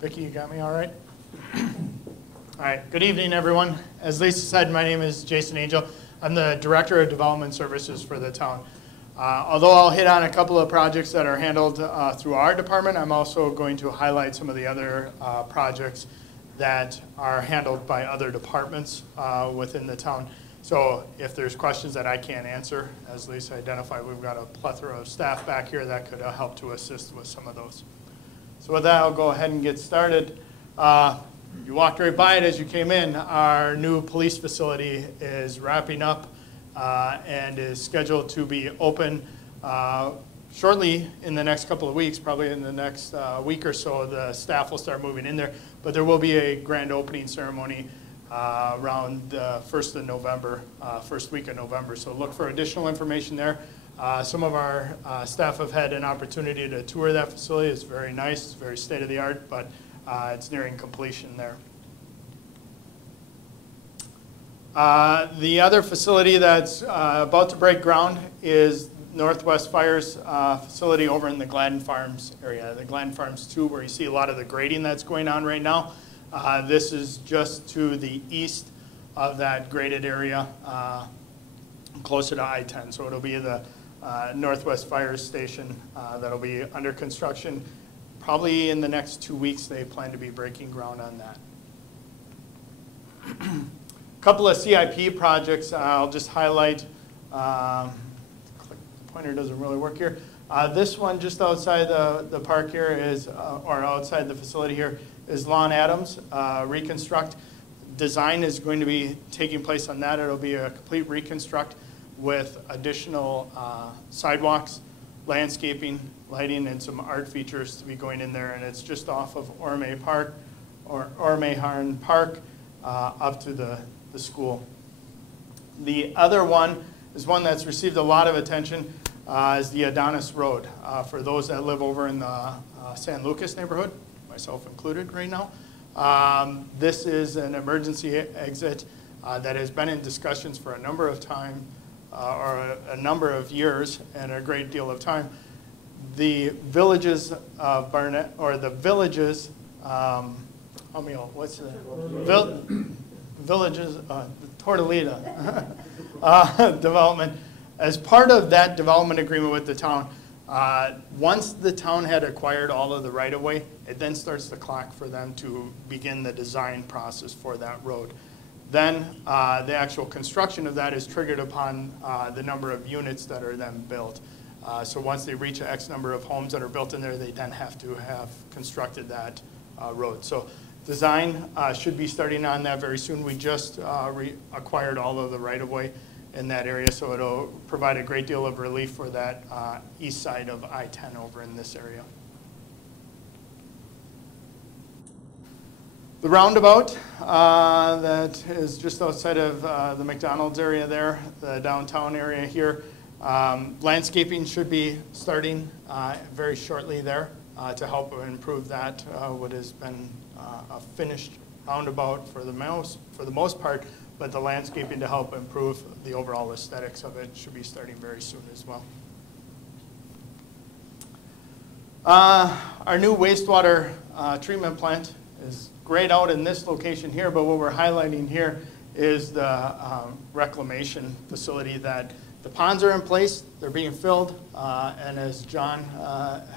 Vicki, you got me all right? All right, good evening, everyone. As Lisa said, my name is Jason Angell. I'm the Director of Development Services for the town. Although I'll hit on a couple of projects that are handled through our department, I'm also going to highlight some of the other projects that are handled by other departments within the town. So if there's questions that I can't answer, as Lisa identified, we've got a plethora of staff back here that could help to assist with some of those. So with that, I'll go ahead and get started. You walked right by it as you came in. Our new police facility is wrapping up and is scheduled to be open shortly in the next couple of weeks, probably in the next week or so. The staff will start moving in there, but there will be a grand opening ceremony around the 1st of November, first week of November. So look for additional information there. Some of our staff have had an opportunity to tour that facility. It's very nice, it's very state-of-the-art, but it's nearing completion there. The other facility that's about to break ground is Northwest Fire's facility over in the Gladden Farms area. The Gladden Farms 2, where you see a lot of the grading that's going on right now. This is just to the east of that graded area, closer to I-10. So it'll be the Northwest Fire Station that'll be under construction. Probably in the next 2 weeks, they plan to be breaking ground on that. A couple of CIP projects I'll just highlight. The pointer doesn't really work here. This one just outside the park here is, or outside the facility here, is Lawn Adams Reconstruct. Design is going to be taking place on that. It'll be a complete reconstruct with additional sidewalks, landscaping, lighting, and some art features to be going in there. And it's just off of Orme Park, or Orme Park, up to the school. The other one is one that's received a lot of attention, is the Adonis Road. For those that live over in the San Lucas neighborhood, myself included right now, this is an emergency exit that has been in discussions for a number of time, or a number of years and a great deal of time. The villages of Barnett, or the villages, what's the villages, Tortolita development. As part of that development agreement with the town, once the town had acquired all of the right-of-way, it then starts the clock for them to begin the design process for that road. Then the actual construction of that is triggered upon the number of units that are then built. So once they reach X number of homes that are built in there, they then have to have constructed that road. So design should be starting on that very soon. We just acquired all of the right-of-way in that area, so it'll provide a great deal of relief for that east side of I-10 over in this area. The Roundabout that is just outside of the McDonald's area there, the downtown area here. Landscaping should be starting very shortly there to help improve that, what has been a finished roundabout for the most part, but the landscaping to help improve the overall aesthetics of it should be starting very soon as well. Our new wastewater treatment plant is great out in this location here, but what we're highlighting here is the reclamation facility that the ponds are in place, they're being filled, and as John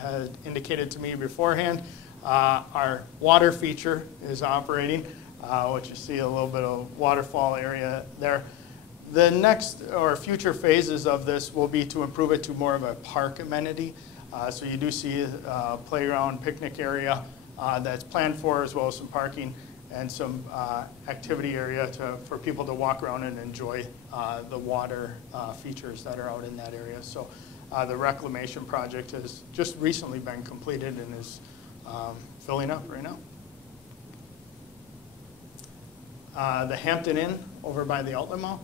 had indicated to me beforehand, our water feature is operating, which you see a little bit of waterfall area there. The next or future phases of this will be to improve it to more of a park amenity. So you do see a playground, picnic area that's planned for, as well as some parking and some activity area for people to walk around and enjoy the water features that are out in that area. So the reclamation project has just recently been completed and is filling up right now. The Hampton Inn over by the Outlet Mall,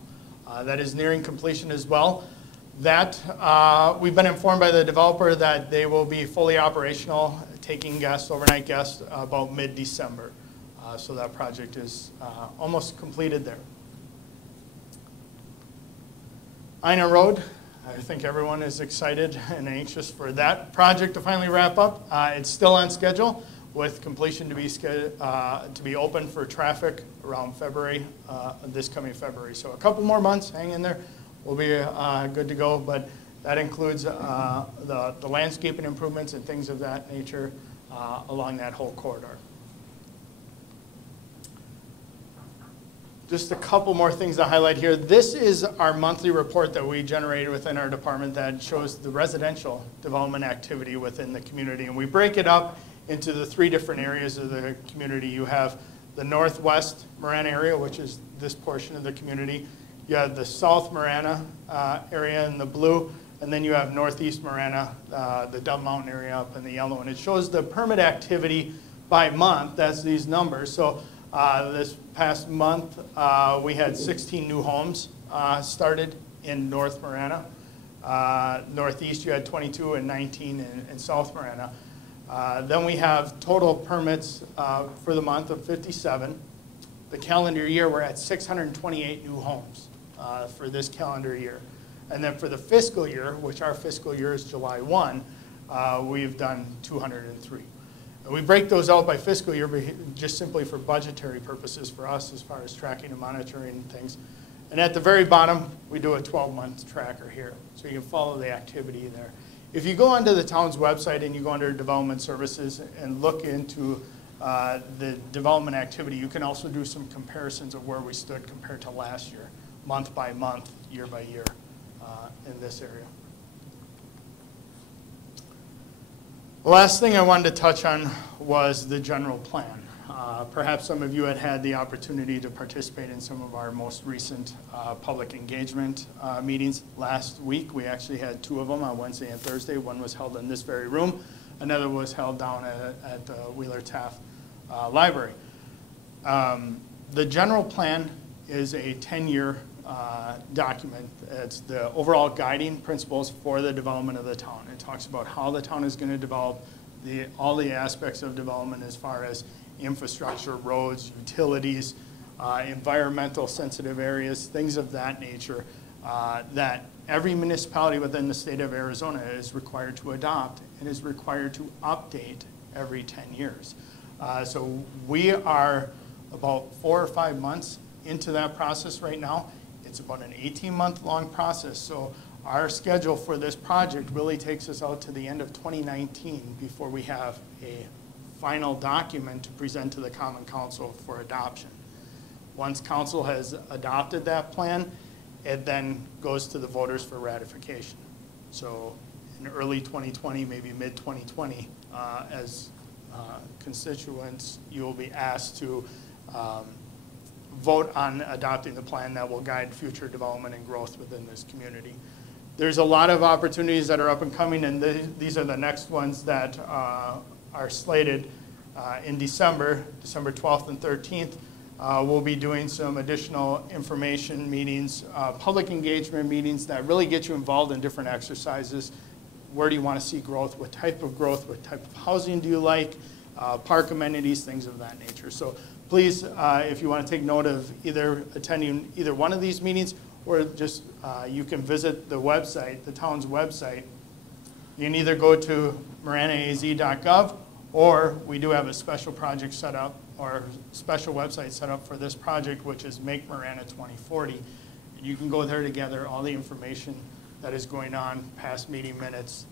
that is nearing completion as well. That, we've been informed by the developer that they will be fully operational, taking guests, overnight guests, about mid-December. So that project is almost completed there. Ina Road, I think everyone is excited and anxious for that project to finally wrap up. It's still on schedule. with completion to be open for traffic around February, this coming February. So a couple more months, hang in there, we'll be good to go, but that includes the landscaping improvements and things of that nature along that whole corridor. Just a couple more things to highlight here. This is our monthly report that we generated within our department that shows the residential development activity within the community. And we break it up into the 3 different areas of the community. You have the northwest Marana area, which is this portion of the community. You have the south Marana area in the blue, and then you have northeast Marana, the Dove Mountain area up in the yellow. And it shows the permit activity by month. That's these numbers. So this past month, we had 16 new homes started in North Marana. Northeast, you had 22 and 19 in South Marana. Then we have total permits for the month of 57. The calendar year, we're at 628 new homes for this calendar year. And then for the fiscal year, which our fiscal year is July 1, we've done 203. And we break those out by fiscal year just simply for budgetary purposes for us as far as tracking and monitoring things. And at the very bottom, we do a 12-month tracker here, so you can follow the activity there. If you go onto the town's website and you go under Development Services and look into the development activity, you can also do some comparisons of where we stood compared to last year, month by month, year by year in this area. The last thing I wanted to touch on was the general plan. Perhaps some of you had the opportunity to participate in some of our most recent public engagement meetings. Last week, we actually had 2 of them on Wednesday and Thursday. One was held in this very room. Another was held down at the Wheeler-Taft Library. The general plan is a 10-year document. It's the overall guiding principles for the development of the town. It talks about how the town is going to develop all the aspects of development as far as infrastructure, roads, utilities, environmental sensitive areas, things of that nature that every municipality within the state of Arizona is required to adopt and is required to update every 10 years. So we are about 4 or 5 months into that process right now. It's about an 18-month long process. So our schedule for this project really takes us out to the end of 2019 before we have a final document to present to the Common Council for adoption. Once Council has adopted that plan, it then goes to the voters for ratification. So in early 2020, maybe mid-2020, as constituents, you will be asked to vote on adopting the plan that will guide future development and growth within this community. There's a lot of opportunities that are up and coming, and these are the next ones that are slated in December 12th and 13th. We'll be doing some additional information meetings, public engagement meetings that really get you involved in different exercises. Where do you want to see growth? What type of growth? What type of housing do you like? Park amenities, things of that nature. So please, if you want to take note of either attending either one of these meetings, or just you can visit the website, the town's website. You can either go to maranaaz.gov, or we do have a special project set up, or special website set up for this project, which is Make Marana 2040. You can go there to gather all the information that is going on, past meeting minutes,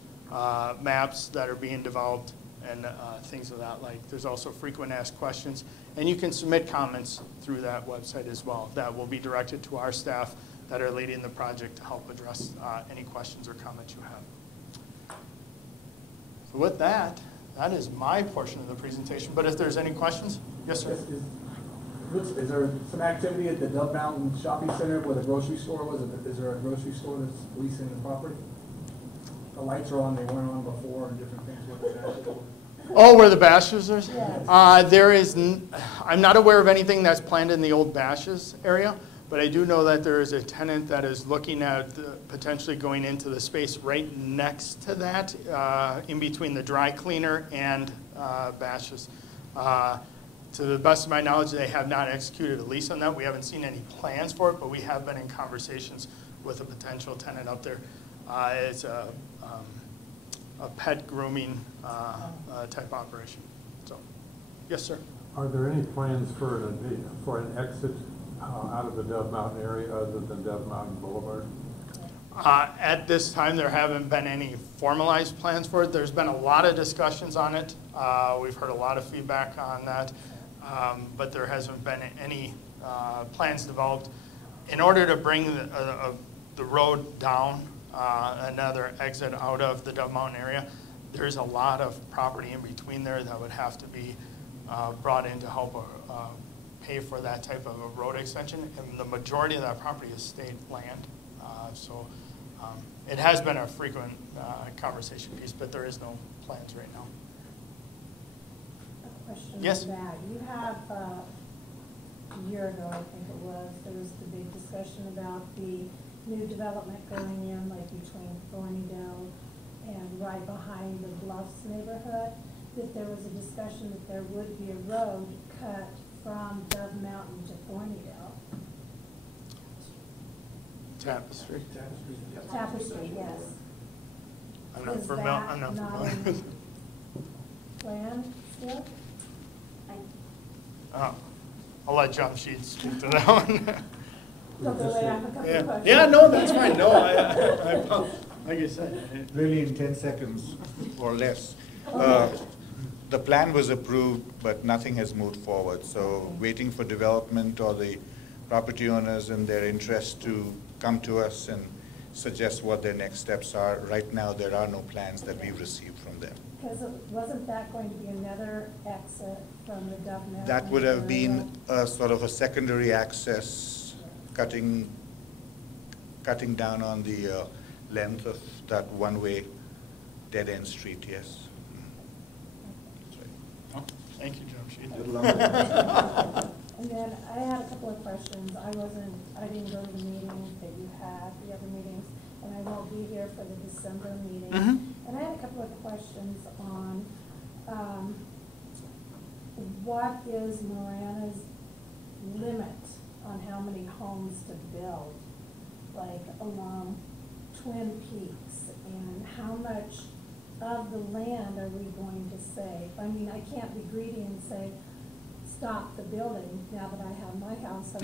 maps that are being developed, and things of that like. There's also frequent asked questions, and you can submit comments through that website as well. That will be directed to our staff that are leading the project to help address any questions or comments you have. So with that, that is my portion of the presentation, but if there's any questions? Yes, sir. Is there some activity at the Dove Mountain Shopping Center where the grocery store was? Is there a grocery store that's leasing the property? The lights are on, they weren't on before, and different things with the Oh, where the Bashes are? Yes. There is, I'm not aware of anything that's planned in the old Bashes area, but I do know that there is a tenant that is looking at potentially going into the space right next to that, in between the dry cleaner and Bashes. To the best of my knowledge, they have not executed a lease on that. We haven't seen any plans for it, but we have been in conversations with a potential tenant up there. It's a pet grooming type operation. So Yes, sir. Are there any plans for an exit out of the Dove Mountain area other than Dove Mountain Boulevard? At this time, there haven't been any formalized plans for it. There's been a lot of discussions on it. We've heard a lot of feedback on that, but there hasn't been any plans developed. In order to bring the road down, another exit out of the Dove Mountain area, there's a lot of property in between there that would have to be brought in to help pay for that type of a road extension. And the majority of that property is state land. So it has been a frequent conversation piece, but there is no plans right now. A question Yes? on that. You have, a year ago, I think it was, there was the big discussion about the new development going in, like between Thornydale and right behind the Bluffs neighborhood, that there was a discussion that there would be a road cut from Dove Mountain to Thornydale. Tapestry. Tapestry, yes. I'm not Is familiar. that I'm not not familiar. in plan still? I'll let John Sheets speak to that one. Don't go away, I have a couple of Yeah. questions. Yeah, no, that's fine. No, like I said. Really in 10 seconds or less. The plan was approved, but nothing has moved forward. So waiting for development or the property owners and their interest to come to us and suggest what their next steps are. Right now, there are no plans that we've received from them. Because wasn't that going to be another exit from the Dove Mountain? That would have been area? a sort of a secondary access, cutting down on the length of that one-way dead-end street, yes. That's right. Oh, thank you, John Sheets. And then I had a couple of questions. I didn't go to the meeting that you had, the other meetings, and I won't be here for the December meeting. Mhm. And I had a couple of questions on, what is Marana's limit on how many homes to build, like along Twin Peaks, and how much of the land are we going to save? I mean, I can't be greedy and say, stop the building now that I have my house.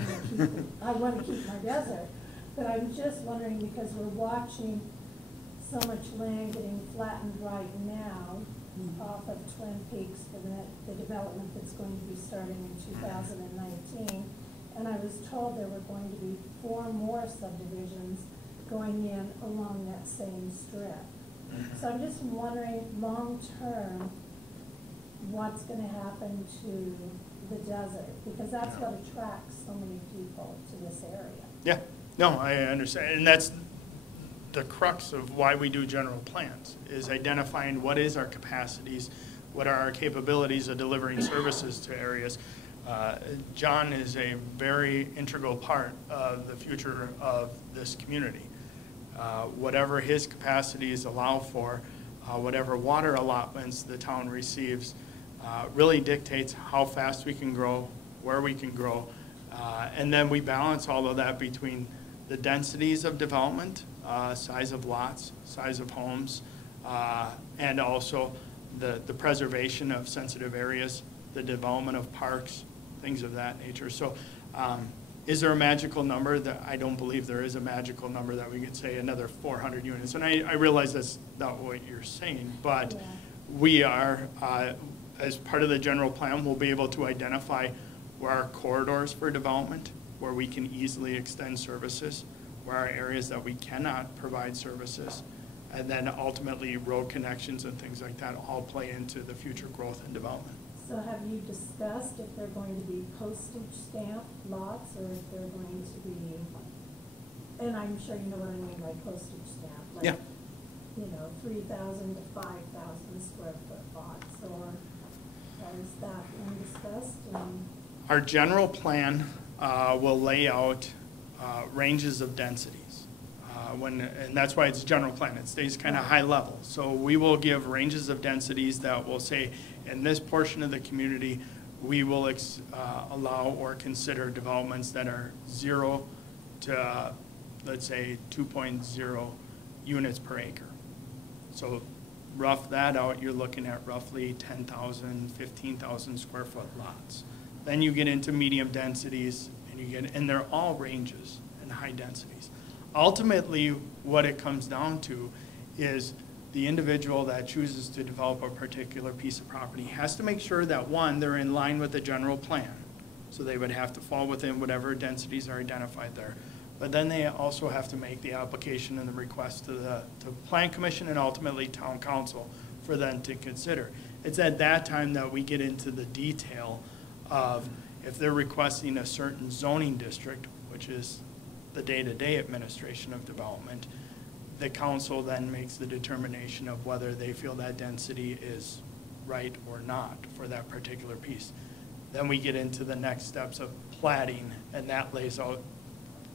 I want to keep my desert. But I'm just wondering, because we're watching so much land getting flattened right now off of Twin Peaks for the development that's going to be starting in 2019. And I was told there were going to be 4 more subdivisions going in along that same strip. So I'm just wondering, long-term, what's going to happen to the desert? Because that's what attracts so many people to this area. Yeah, no, I understand. And that's the crux of why we do general plans, is identifying what is our capacities, what are our capabilities of delivering services to areas. John is a very integral part of the future of this community. Whatever his capacities allow for, whatever water allotments the town receives, really dictates how fast we can grow, where we can grow, and then we balance all of that between the densities of development, size of lots, size of homes, and also the preservation of sensitive areas, the development of parks, things of that nature. So is there a magical number? That I don't believe there is a magical number that we could say another 400 units. And I realize that's not what you're saying, but Yeah. we are, as part of the general plan, we'll be able to identify where our corridors for development, where we can easily extend services, where are areas that we cannot provide services, and then ultimately road connections and things like that all play into the future growth and development. So have you discussed if they're going to be postage stamp lots, or if they're going to be, and I'm sure you know what I mean by postage stamp, like, Yeah. 3,000 to 5,000 square foot lots, or has that been discussed? Our general plan will lay out ranges of densities. And that's why it's a general plan. It stays kind of high level. So we will give ranges of densities that will say, in this portion of the community, we will allow or consider developments that are 0 to, let's say, 2.0 units per acre. So rough that out, you're looking at roughly 10,000, 15,000 square foot lots. Then you get into medium densities, and they're all ranges and high densities. Ultimately, what it comes down to is the individual that chooses to develop a particular piece of property has to make sure that, one, they're in line with the general plan. So they would have to fall within whatever densities are identified there. But then they also have to make the application and the request to the Plan Commission and ultimately Town Council for them to consider. It's at that time that we get into the detail of if they're requesting a certain zoning district, which is the day-to-day administration of development, the council then makes the determination of whether they feel that density is right or not for that particular piece. Then we get into the next steps of platting, and that lays out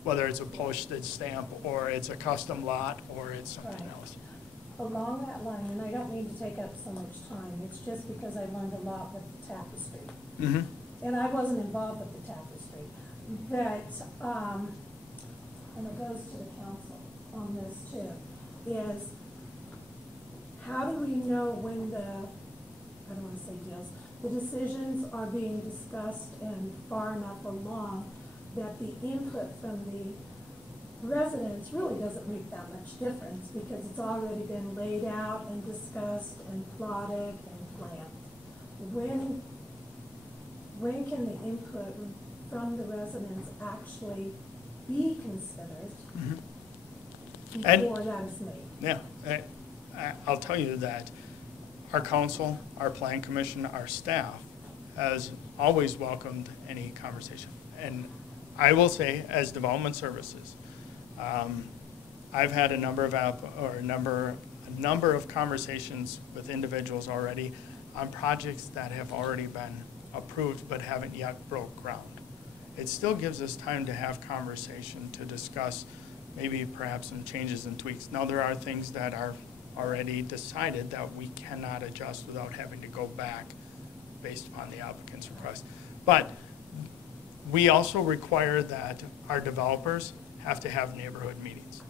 whether it's a postage stamp or it's a custom lot or it's something Right. else. Along that line, and I don't mean to take up so much time, it's just because I learned a lot with the tapestry. Mm-hmm. And I wasn't involved with the tapestry, but, and it goes to the council on this too, is how do we know when I don't want to say deals, the decisions are being discussed and far enough along that the input from the residents really doesn't make that much difference because it's already been laid out and discussed and plotted and planned. When can the input from the residents actually be considered before that is made? Yeah, I'll tell you that our council, our plan commission, our staff has always welcomed any conversation. And I will say, as development services, I've had a number of conversations with individuals already on projects that have already been approved but haven't yet broke ground. It still gives us time to have conversation to discuss maybe perhaps some changes and tweaks. Now there are things that are already decided that we cannot adjust without having to go back based upon the applicant's request. But we also require that our developers have to have neighborhood meetings.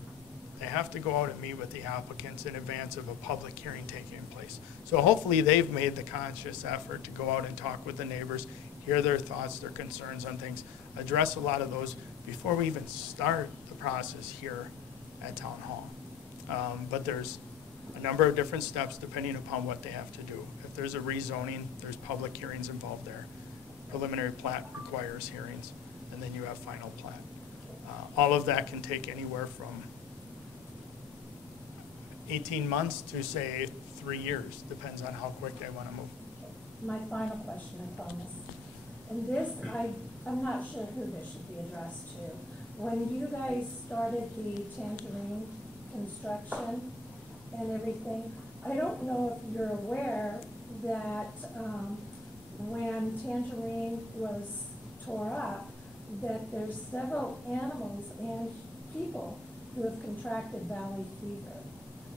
They have to go out and meet with the applicants in advance of a public hearing taking place. So hopefully they've made the conscious effort to go out and talk with the neighbors, hear their thoughts, their concerns on things, address a lot of those before we even start the process here at Town Hall. But there's a number of different steps depending upon what they have to do. If there's a rezoning, there's public hearings involved there. Preliminary plat requires hearings, and then you have final plat. All of that can take anywhere from 18 months to, say, 3 years. Depends on how quick they want to move. My final question, I promise. And this, I'm not sure who this should be addressed to. When you guys started the Tangerine construction and everything, I don't know if you're aware that when Tangerine was tore up, that there's several animals and people who have contracted valley fever.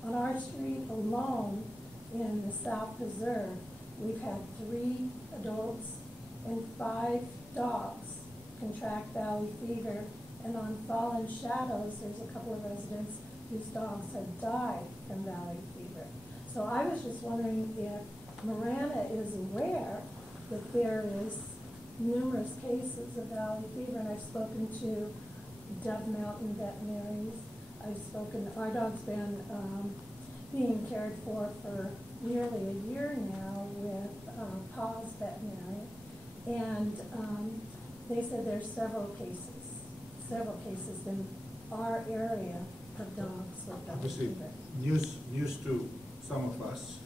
On our street alone, in the South Preserve, we've had 3 adults and 5 dogs contract valley fever. And on Fallen Shadows, there's a couple of residents whose dogs have died from valley fever. So I was just wondering if Marana is aware that there is numerous cases of valley fever, and I've spoken to Dove Mountain veterinaries. Our dog's been being cared for nearly a year now with Paws Veterinary, and they said there's several cases in our area of dogs with valley Obviously, fever. news to some of us.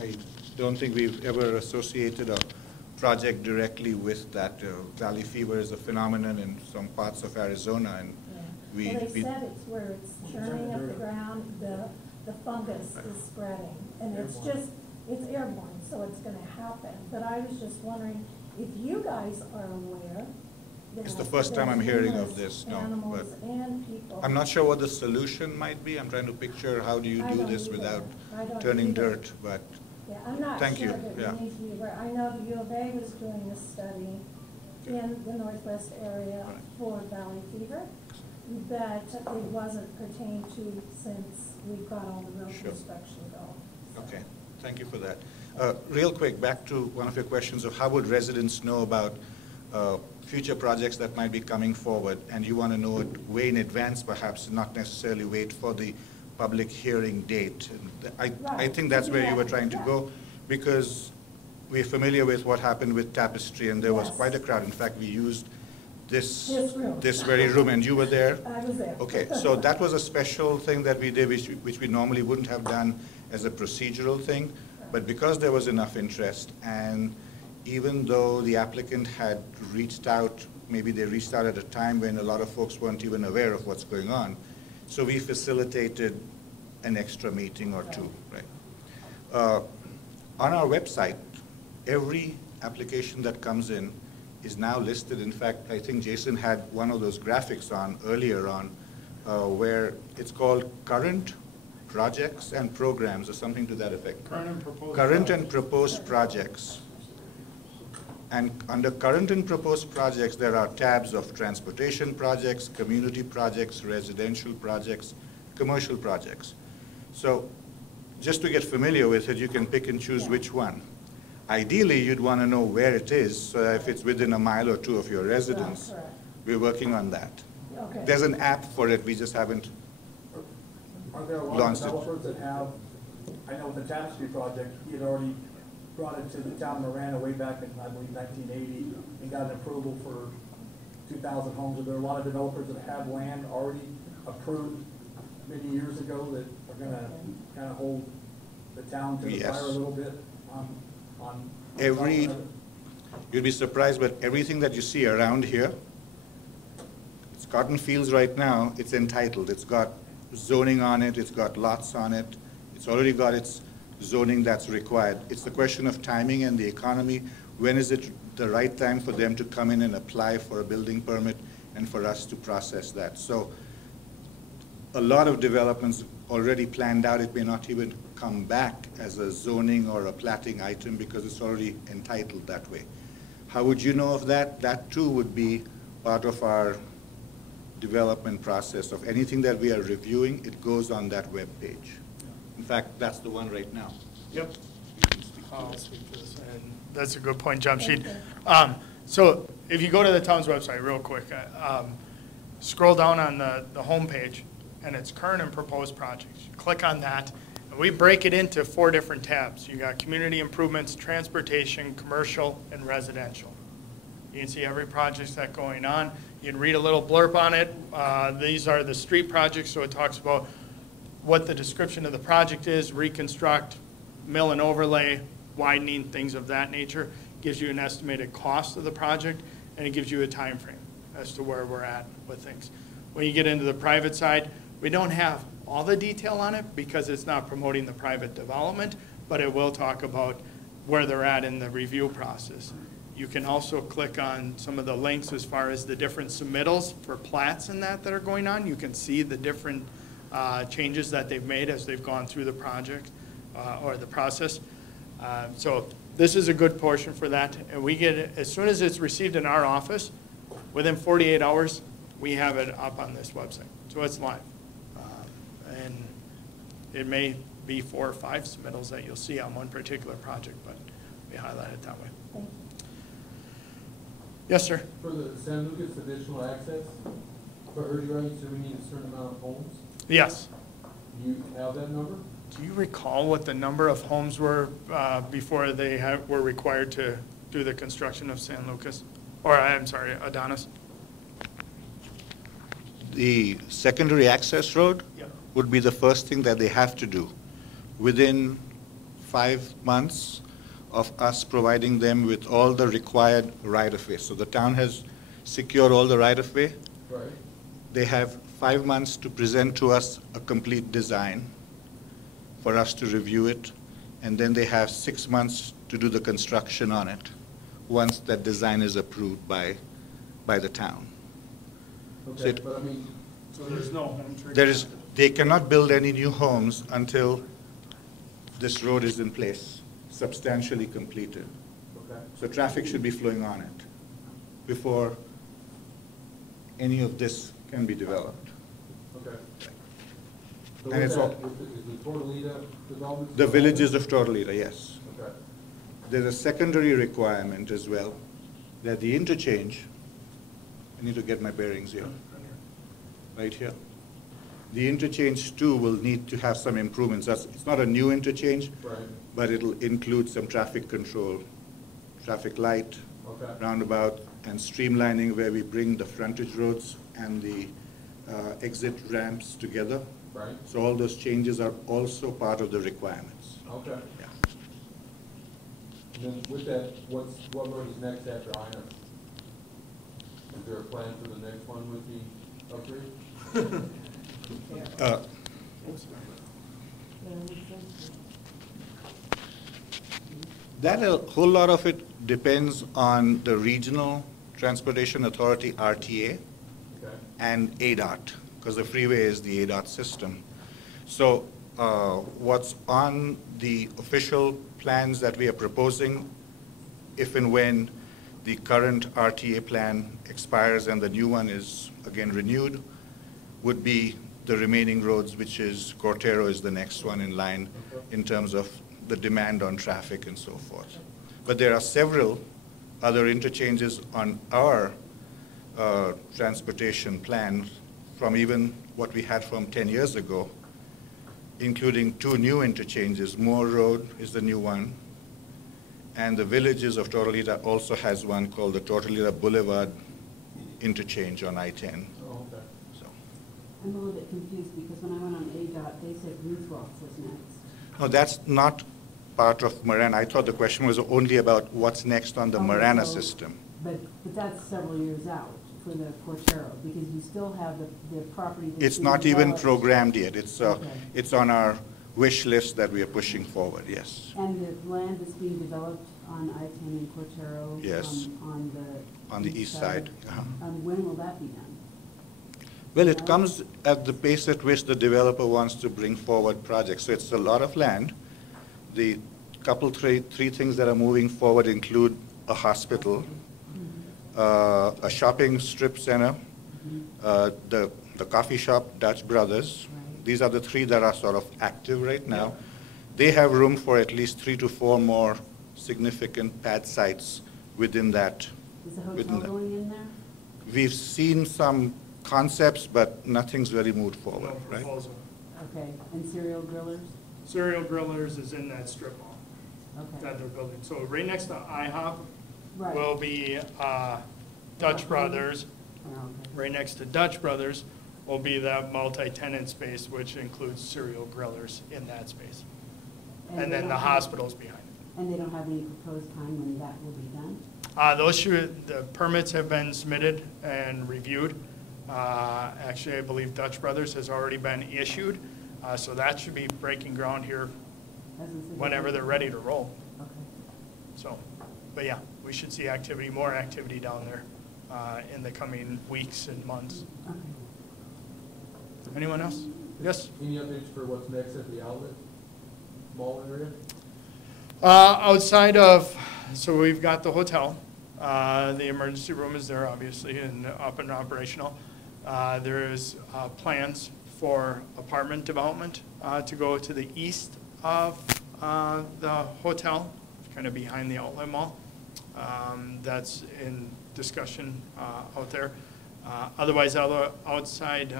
I don't think we've ever associated a project directly with that. Valley fever is a phenomenon in some parts of Arizona, and Yeah. Well, they said it's where it's churning up the ground, the fungus is spreading, and it's airborne, so it's gonna happen. But I was just wondering if you guys are aware that It's the first time I'm hearing of there's this, no, animals but and people. I'm not sure what the solution might be. I'm trying to picture how do you I do don't this either. without I don't turning either. dirt, but Yeah, I'm not Thank sure, you, but yeah. we need to be aware. I know the U of A was doing a study in the Northwest area Right. for valley fever. that it wasn't pertained to since we've got all the road Sure. construction going. So. Okay, thank you for that. Real quick, back to one of your questions of how would residents know about future projects that might be coming forward, and you want to know it way in advance perhaps, not necessarily wait for the public hearing date. And I think that's where you were trying to go, because we're familiar with what happened with Tapestry, and there was Yes. quite a crowd. In fact, we used this room. this very room, and you were there? I was there. Okay, so that was a special thing that we did, which we normally wouldn't have done as a procedural thing, but because there was enough interest, and even though the applicant had reached out, maybe they reached out at a time when a lot of folks weren't even aware of what's going on, so we facilitated an extra meeting or two, right? On our website, every application that comes in is now listed. In fact, I think Jason had one of those graphics on earlier on where it's called current projects and programs, or something to that effect. Current and proposed projects. And under current and proposed projects, there are tabs of transportation projects, community projects, residential projects, commercial projects. So just to get familiar with it, you can pick and choose which one. Ideally, you'd want to know where it is, so that if it's within a mile or two of your residence. Correct. We're working on that. Okay. There's an app for it, we just haven't. Are there a lot of Launched it. developers that have, I know with the Tapestry project, he had already brought it to the town of Marana way back in, I believe, 1980, and got an approval for 2,000 homes. Are there a lot of developers that have land already approved many years ago that are gonna kind of hold the town to the Yes. fire a little bit on? You'd be surprised, but everything that you see around here, it's cotton fields right now, it's entitled. It's got zoning on it, it's got lots on it, it's already got its zoning that's required. It's the question of timing and the economy. When is it the right time for them to come in and apply for a building permit and for us to process that? So a lot of developments already planned out. It may not even come back as a zoning or a platting item because it's already entitled that way. How would you know of that? That too would be part of our development process. Of anything that we are reviewing, it goes on that web page. In fact, that's the one right now. Yep. You can speak to I'll it. speak to this, and that's a good point, jump sheet. Okay. So if you go to the town's website real quick, scroll down on the homepage, and it's current and proposed projects. You click on that, and we break it into 4 different tabs. You got community improvements, transportation, commercial, and residential. You can see every project that's going on. You can read a little blurb on it. These are the street projects, so it talks about what the description of the project is, reconstruct, mill and overlay, widening, things of that nature. Gives you an estimated cost of the project, and it gives you a time frame as to where we're at with things. When you get into the private side, we don't have all the detail on it because it's not promoting the private development, but it will talk about where they're at in the review process. You can also click on some of the links as far as the different submittals for plats and that are going on. You can see the different changes that they've made as they've gone through the project or the process. So this is a good portion for that. And we get it, as soon as it's received in our office, within 48 hours, we have it up on this website. So it's live. And it may be 4 or 5 submittals that you'll see on one particular project, but we highlight it that way. Thank you. Yes, sir. For the San Lucas additional access, if I heard you right, you said we need a certain amount of homes. Yes. Do you have that number? Do you recall what the number of homes were before they were required to do the construction of San Lucas? Or, I'm sorry, Adonis? The secondary access road Yep. would be the first thing that they have to do. Within 5 months of us providing them with all the required right-of-way. So the town has secured all the right-of-way. Right. They have 5 months to present to us a complete design for us to review it, and then they have 6 months to do the construction on it, once that design is approved by the town. Okay, it- but I mean, So there's no homes They cannot build any new homes until this road is in place, substantially completed. okay. So traffic should be flowing on it before any of this can be developed. Okay. So And with it's that, all- is the Tortolita development? The villages of Tortolita, yes. Okay. There's a secondary requirement as well, that the interchange, I need to get my bearings here, right here. The interchange too will need to have some improvements. It's not a new interchange, Right. but it'll include some traffic control, traffic light, Okay. roundabout, and streamlining where we bring the frontage roads and the exit ramps together. Right. So all those changes are also part of the requirements. Okay. Yeah. And then with that, what road is next after Ina? Is there a plan for the next one with the upgrade? Uh, That a whole lot of it depends on the Regional Transportation Authority, RTA, Okay. and ADOT, because the freeway is the ADOT system. So what's on the official plans that we are proposing, if and when the current RTA plan expires and the new one is again renewed, would be the remaining roads, which is Cortero is the next one in line in terms of the demand on traffic and so forth. But there are several other interchanges on our transportation plan from even what we had from 10 years ago, including 2 new interchanges. Moore Road is the new one, and the Villages of Tortolita also has one called the Tortolita Boulevard interchange on I-10. Oh, okay. So, I'm a little bit confused because when I went on ADOT, they said Ruthroff was next. no, that's not part of Marana. I thought the question was only about what's next on the Okay, Marana so- system. But that's several years out for the Cortero, because you still have the property that's It's being not even developed. programmed yet. Okay. It's on our wish list that we are pushing forward, yes. And the land that's being developed on I-10 and Cortero? Yes. On On the east side. Uh-huh. When will that be done? Well, it comes at the pace at which the developer wants to bring forward projects. So it's a lot of land. The three things that are moving forward include a hospital, a shopping strip center, the coffee shop, Dutch Brothers. Right. These are the 3 that are sort of active right now. They have room for at least 3 to 4 more significant pad sites within that. Is the Within hotel that. going in there? We've seen some concepts, but nothing's really moved forward, No right? proposal. Okay, and cereal grillers? Cereal Grillers is in that strip mall that Okay. they're building. So right next to IHOP Right. will be Dutch Brothers. Oh, okay. Right next to Dutch Brothers will be that multi-tenant space, which includes Cereal Grillers in that space. And they then don't the have- hospital's behind it. And they don't have any proposed time when that will be done? The permits have been submitted and reviewed. Actually, I believe Dutch Brothers has already been issued, so that should be breaking ground here Hasn't said- whenever they're ready to roll. Okay. So, but yeah, we should see activity, more activity down there in the coming weeks and months. Okay. Anyone else? Yes? Any updates for what's next at the outlet mall area? Outside of, so we've got the hotel. The emergency room is there, obviously, and up and operational. There is plans for apartment development to go to the east of the hotel, kind of behind the outlet mall. That's in discussion out there. Otherwise, outside,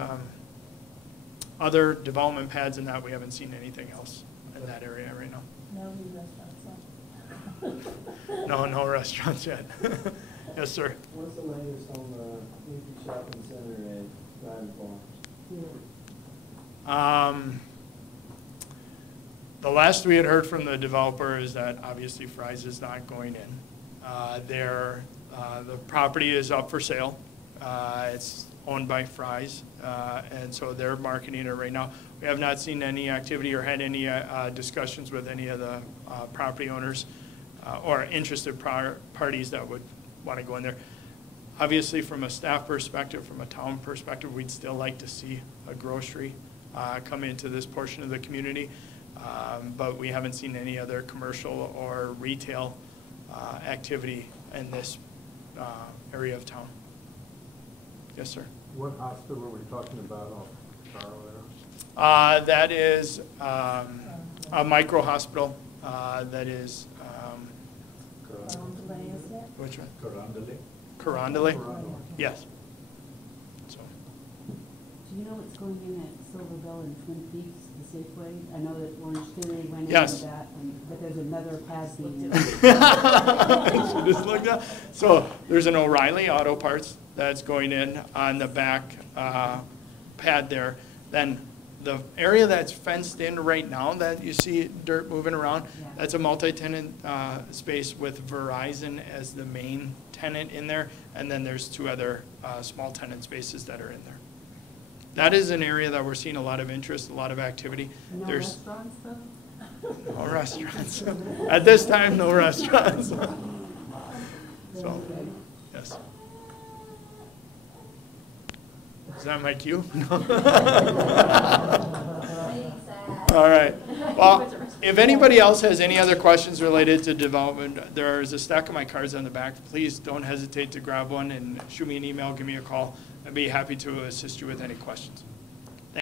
other development pads and that, we haven't seen anything else in that area right now. No new restaurants, huh? No restaurants yet. Yes, sir. What's the latest on the empty shopping center at Gladden Farm? The last we had heard from the developer is that obviously Fry's is not going in. The property is up for sale. It's owned by Fry's, and so they're marketing it right now. We have not seen any activity or had any discussions with any of the property owners or interested parties that would want to go in there. Obviously, from a staff perspective, from a town perspective, we'd still like to see a grocery come into this portion of the community, but we haven't seen any other commercial or retail activity in this area of town. Yes, sir. What hospital are we talking about off Charlotte? That is a micro hospital. That is, Delay, isn't it? which one? Corandale. Corandale? Yes. So, Do you know what's going in at Silverville and Twin Peaks, the Safeway? I know that Orange Theory went Yes. into that, but there's another pad being. You just looked up. So there's an O'Reilly Auto Parts that's going in on the back pad there. Then the area that's fenced in right now that you see dirt moving around, Yeah. that's a multi-tenant space with Verizon as the main tenant in there. And then there's two other small tenant spaces that are in there. That is an area that we're seeing a lot of interest, a lot of activity. No There's restaurants though? no restaurants. At this time, no restaurants. So, yes. Is that my cue? All right. Well, if anybody else has any other questions related to development, there is a stack of my cards on the back. Please don't hesitate to grab one and shoot me an email, give me a call. I'd be happy to assist you with any questions.